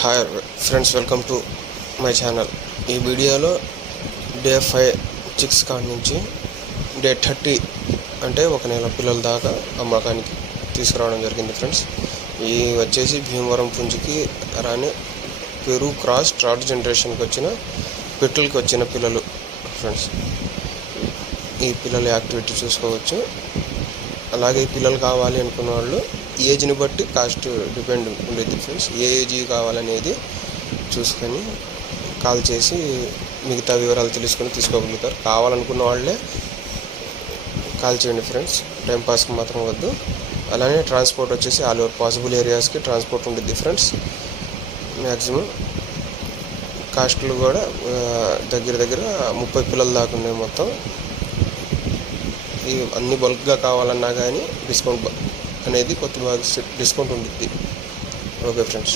Hi friends, welcome to my channel. ఈ వీడియోలో day 5 chicks కాడి నుంచి డే 30 అంటే ఒక నెల పిల్లల దాకా అమ్మకానికి తీసుకురావడం జరిగింది ఫ్రెండ్స్. ఈ వచ్చేసి భీమవరం పుంజుకి రాని పెరుగు క్రాస్ థర్డ్ జనరేషన్కి వచ్చిన పెట్టెలకి వచ్చిన పిల్లలు ఫ్రెండ్స్. ఈ పిల్లల యాక్టివిటీ చూసుకోవచ్చు. అలాగే ఈ పిల్లలు కావాలి అనుకున్న వాళ్ళు ఏజ్ని బట్టి కాస్ట్ డిపెండ్ ఉండేది ఫ్రెండ్స్. ఏ ఏజ్ కావాలనేది చూసుకొని కాల్ చేసి మిగతా వివరాలు తెలుసుకొని తీసుకోగలుగుతారు. కావాలనుకున్న వాళ్ళే కాల్ చేయండి ఫ్రెండ్స్, టైంపాస్కి మాత్రం వద్దు. అలానే ట్రాన్స్పోర్ట్ వచ్చేసి ఆల్ ఓవర్ పాసిబుల్ ఏరియాస్కి ట్రాన్స్పోర్ట్ ఉంటుంది ఫ్రెండ్స్. మ్యాక్సిమం కాస్ట్లు కూడా దగ్గర 30 పిల్లల దాకా ఉన్నాయి మొత్తం. ఈ అన్ని బల్క్గా కావాలన్నా కానీ డిస్కౌంట్ అనేది కొద్దిగా డిస్కౌంట్ ఉంటుంది. Okay friends.